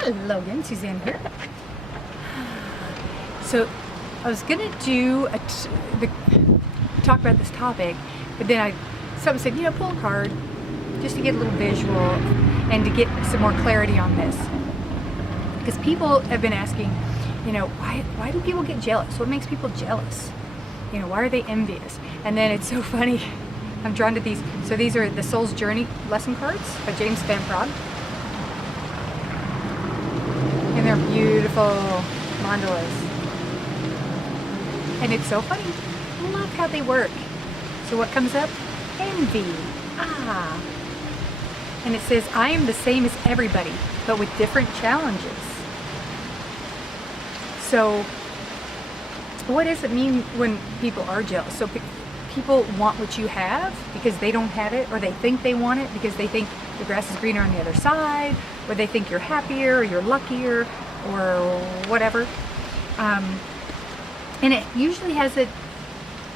Hello again, Suzanne here. So I was gonna do talk about this topic, but then someone said, pull a card just to get a little visual and to get some more clarity on this. Because people have been asking, why do people get jealous? What makes people jealous? Why are they envious? And then it's so funny. I'm drawn to these. So these are the Soul's Journey lesson cards by James Van Praagh. And they're beautiful mandalas. And it's so funny. I love how they work. So what comes up? Envy. And it says, I am the same as everybody, but with different challenges. So what does it mean when people are jealous? So people want what you have because they don't have it, or they think they want it because they think the grass is greener on the other side, or they think you're happier or you're luckier or whatever. And it usually has a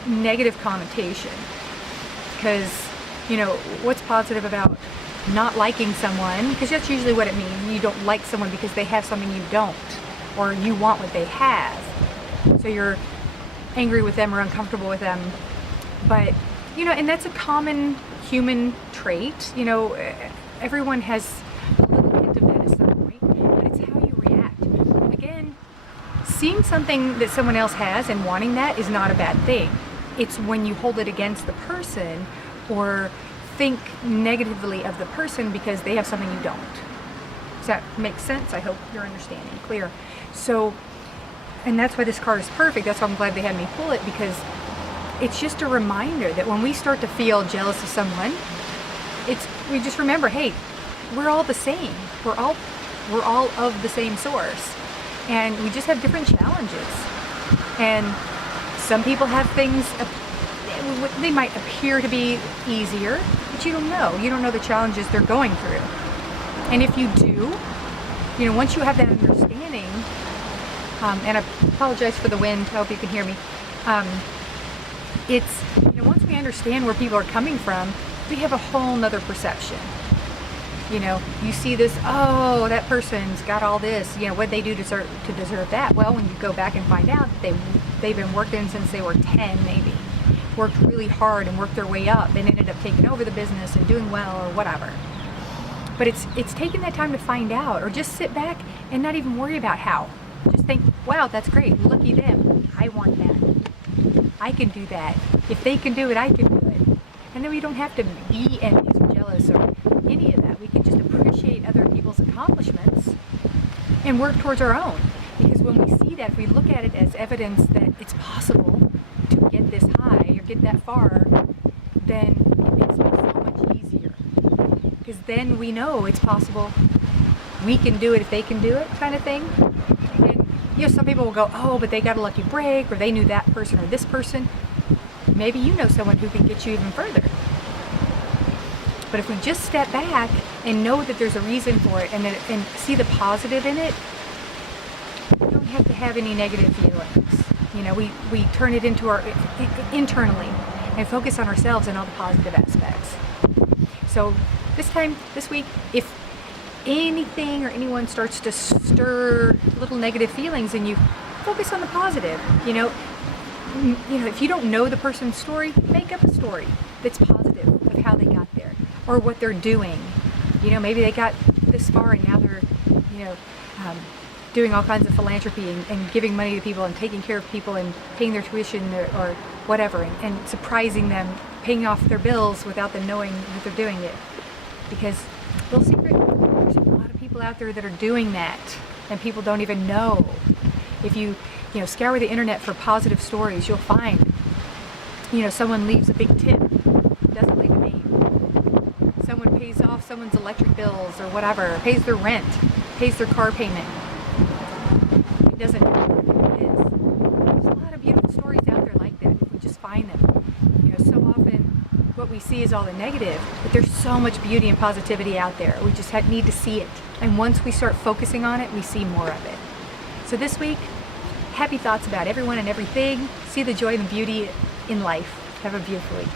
negative connotation because, what's positive about not liking someone? Because that's usually what it means. You don't like someone because they have something you don't, or you want what they have. So you're angry with them or uncomfortable with them. But, and that's a common human trait. Everyone has a little hint of that at some point, but it's how you react. Again, seeing something that someone else has and wanting that is not a bad thing. It's when you hold it against the person or think negatively of the person because they have something you don't. Does that make sense? I hope you're understanding, clear. So, and that's why this card is perfect. That's why I'm glad they had me pull it, because it's just a reminder that when we start to feel jealous of someone, we just remember, hey, we're all the same. We're all of the same source, and we just have different challenges. And some people have things, they might appear to be easier, but you don't know. You don't know the challenges they're going through. And if you do, once you have that understanding, and I apologize for the wind, I hope you can hear me. It's, once we understand where people are coming from, we have a whole nother perception. You see this, oh, that person's got all this, what'd they do to deserve that? Well, when you go back and find out that they've been working since they were 10 maybe, worked really hard and worked their way up and ended up taking over the business and doing well or whatever. But it's taking that time to find out, or just sit back and not even worry about how. Just think, wow, that's great, lucky them, I want that. I can do that. If they can do it, I can do it. And then we don't have to be envious or jealous or any of that. We can just appreciate other people's accomplishments and work towards our own. Because when we see that, if we look at it as evidence that it's possible to get this high or get that far, then it makes it so much easier. Because then we know it's possible. We can do it if they can do it, kind of thing. And some people will go, oh, but they got a lucky break, or they knew that person or this person. Maybe you know someone who can get you even further. But if we just step back and know that there's a reason for it and see the positive in it, we don't have to have any negative feelings. We turn it into internally and focus on ourselves and all the positive aspects. So this week, if anything or anyone starts to stir little negative feelings in you, focus on the positive. If you don't know the person's story, make up a story that's positive of how they got there or what they're doing. Maybe they got this far and now they're, doing all kinds of philanthropy and giving money to people and taking care of people and paying their tuition or whatever, and surprising them, paying off their bills without them knowing that they're doing it. Because, little secret, there's a lot of people out there that are doing that and people don't even know. If you scour the internet for positive stories, you'll find, someone leaves a big tip, doesn't leave a name. Someone pays off someone's electric bills or whatever, pays their rent, pays their car payment. It doesn't know who it is. There's a lot of beautiful stories out there like that if we just find them. So often what we see is all the negative, but there's so much beauty and positivity out there. We just need to see it. And once we start focusing on it, we see more of it. So this week, happy thoughts about everyone and everything. See the joy and the beauty in life. Have a beautiful week.